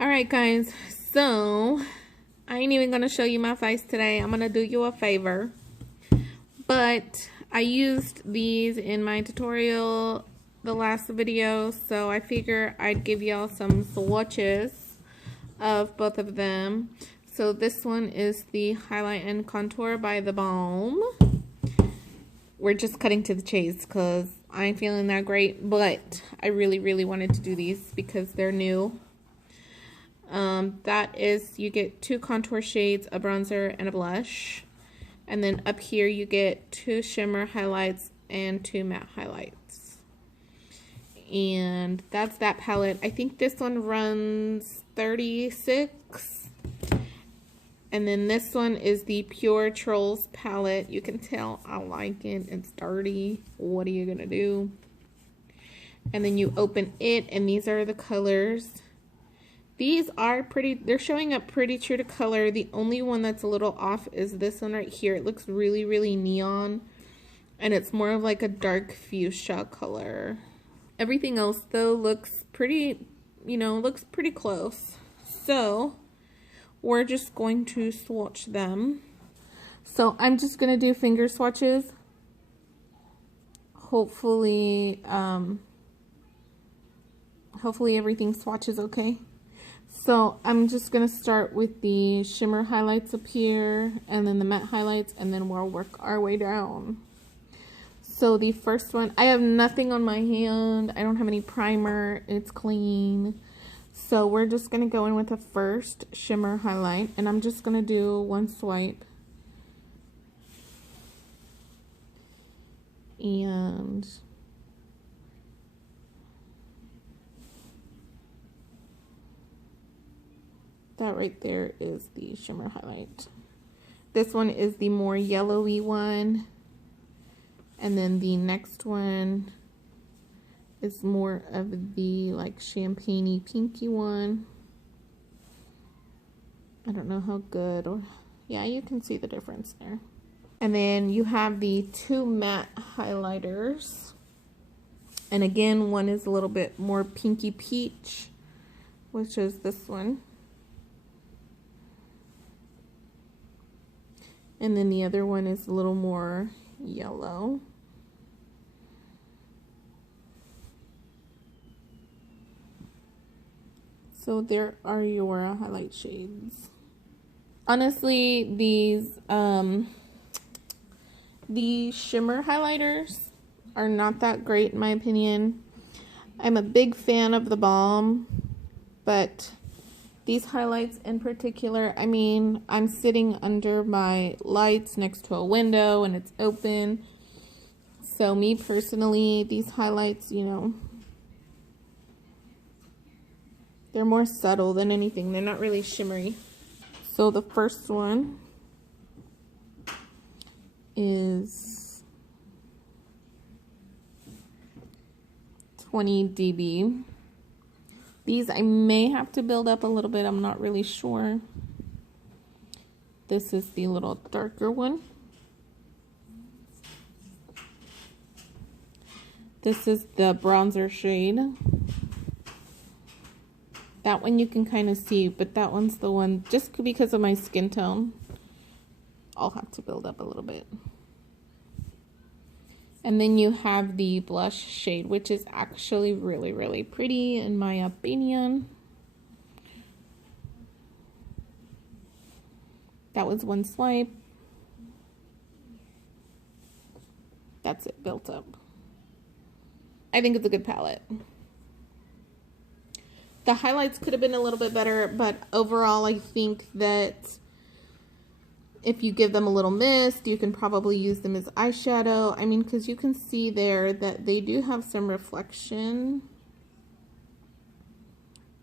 Alright guys, so I ain't even gonna show you my face today. I'm gonna do you a favor. But I used these in my tutorial the last video, so I figure I'd give y'all some swatches of both of them. So this one is the Highlight and Contour by TheBalm. We're just cutting to the chase because I ain't feeling that great, but I really wanted to do these because they're new. That is, you get 2 contour shades, a bronzer, and a blush. And then up here you get 2 shimmer highlights and 2 matte highlights. And that's that palette. I think this one runs $36. And then this one is the Pur Trolls palette. You can tell I like it. It's dirty. What are you gonna do? And then you open it, and these are the colors. These are pretty, they're showing up pretty true to color. The only one that's a little off is this one right here. It looks really neon, and it's more of like a dark fuchsia color. Everything else though looks pretty, looks pretty close. So we're just going to swatch them. So I'm just gonna do finger swatches. Hopefully everything swatches okay. So I'm just going to start with the shimmer highlights up here and then the matte highlights, and then we'll work our way down. So the first one, I have nothing on my hand. I don't have any primer. It's clean. So we're just going to go in with the first shimmer highlight, and I'm just going to do one swipe. And that right there is the shimmer highlight. This one is the more yellowy one. And then the next one is more of the like champagne-y pinky one. I don't know how good, or yeah, you can see the difference there. And then you have the 2 matte highlighters. And again, one is a little bit more pinky peach, which is this one. And then the other one is a little more yellow. So there are your highlight shades. Honestly, these shimmer highlighters are not that great in my opinion. I'm a big fan of TheBalm, but these highlights in particular, I mean, I'm sitting under my lights next to a window and it's open. So me personally, these highlights, they're more subtle than anything. They're not really shimmery. So the first one is 20 dB. These I may have to build up a little bit. I'm not really sure. This is the little darker one. This is the bronzer shade. That one you can kind of see, but that one's the one, just because of my skin tone, I'll have to build up a little bit. And then you have the blush shade, which is actually really pretty in my opinion. That was one swipe. That's it, built up. I think it's a good palette. The highlights could have been a little bit better, but overall I think that if you give them a little mist, you can probably use them as eyeshadow. I mean, because you can see there that they do have some reflection,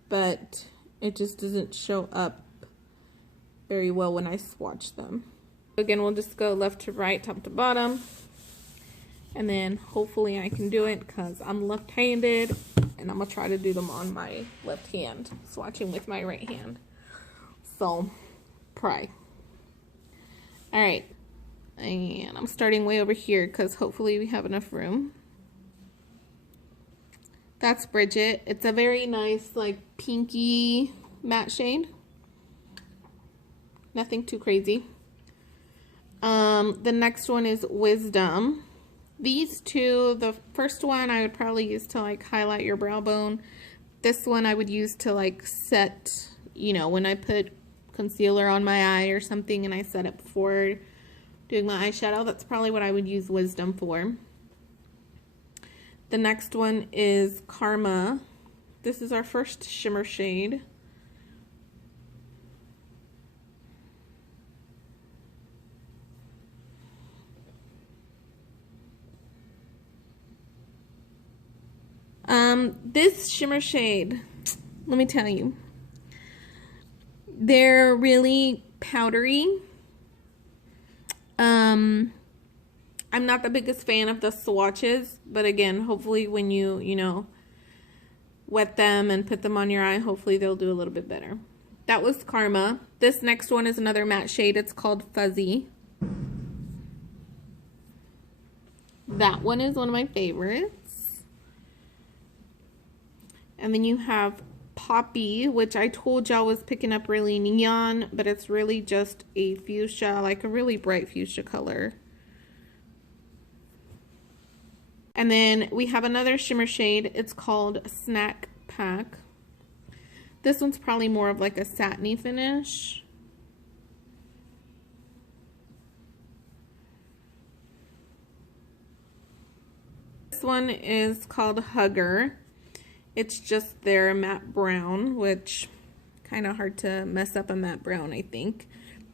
but it just doesn't show up very well when I swatch them. Again, we'll just go left to right, top to bottom, and then hopefully I can do it because I'm left-handed, and I'm gonna try to do them on my left hand, swatching with my right hand. So, pray. Alright, and I'm starting way over here because hopefully we have enough room. That's Bridget. It's a very nice, like, pinky matte shade. Nothing too crazy. The next one is Wisdom. These two, the first one I would probably use to like highlight your brow bone. This one I would use to like set, you know, when I put concealer on my eye or something and I set it before doing my eyeshadow. That's probably what I would use Wisdom for. The next one is Karma. This is our first shimmer shade. This shimmer shade, let me tell you, they're really powdery. I'm not the biggest fan of the swatches, but again, hopefully when you know, wet them and put them on your eye, hopefully they'll do a little bit better. That was Karma. This next one is another matte shade. It's called Fuzzy. That one is one of my favorites. And then you have Poppy, which I told y'all was picking up really neon, but it's really just a fuchsia, like a really bright fuchsia color. And then we have another shimmer shade. It's called Snack Pack. This one's probably more of like a satiny finish. This one is called Hugger. It's just their matte brown, which kind of hard to mess up a matte brown, I think.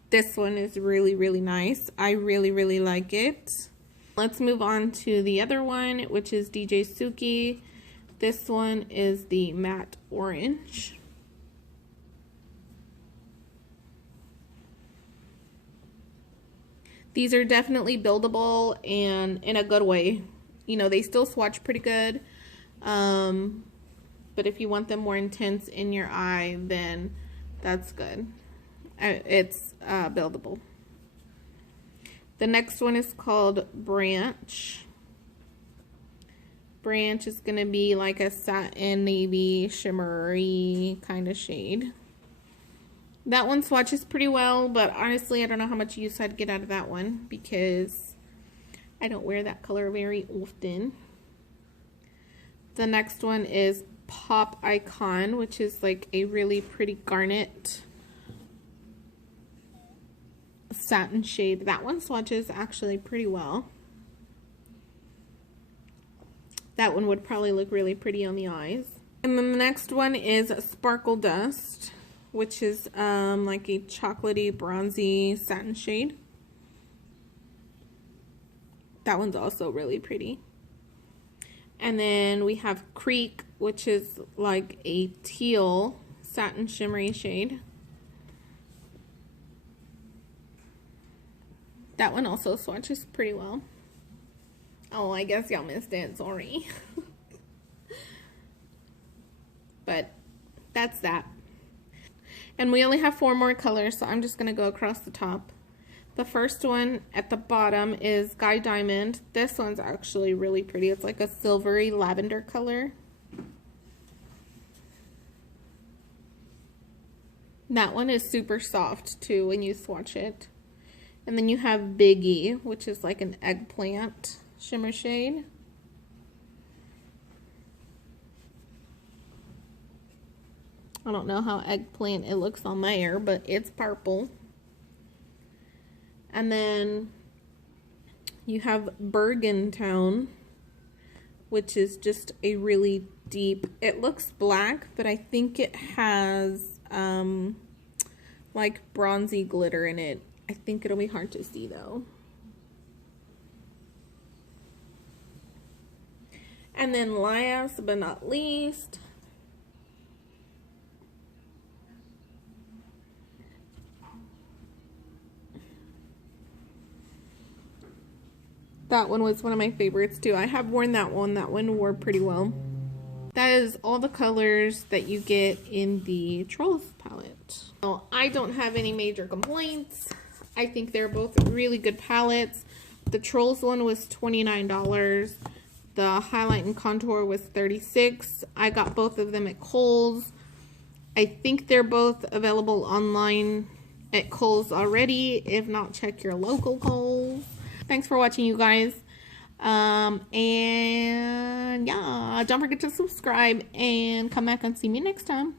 This one is really, really nice. I really, really like it. Let's move on to the other one, which is DJ Souki. This one is the matte orange. These are definitely buildable and in a good way. You know, they still swatch pretty good. But if you want them more intense in your eye, then that's good. It's buildable. The next one is called Branch. Branch is going to be like a satin navy shimmery kind of shade. That one swatches pretty well, but honestly I don't know how much use I'd get out of that one because I don't wear that color very often. The next one is Pop Icon, which is like a really pretty garnet satin shade. That one swatches actually pretty well. That one would probably look really pretty on the eyes. And then the next one is Sparkle Dust, which is like a chocolatey bronzy satin shade. That one's also really pretty. And then we have Creek, which is like a teal satin shimmery shade. That one also swatches pretty well. Oh, I guess y'all missed it, sorry. But that's that. And we only have 4 more colors, so I'm just gonna go across the top. The first one at the bottom is Guy Diamond. This one's actually really pretty. It's like a silvery lavender color. That one is super soft too when you swatch it. And then you have Biggie, which is like an eggplant shimmer shade. I don't know how eggplant it looks on there, but it's purple. And then you have Bergentown, which is just a really deep, it looks black, but I think it has like bronzy glitter in it. I think it'll be hard to see though. And then last but not least, that one was one of my favorites too. I have worn that one. That one wore pretty well. That is all the colors that you get in the Trolls palette. Well, I don't have any major complaints. I think they're both really good palettes. The Trolls one was $29. The Highlight and Contour was $36. I got both of them at Kohls. I think they're both available online at Kohls already. If not, check your local Kohls. Thanks for watching, you guys. And yeah, don't forget to subscribe and come back and see me next time.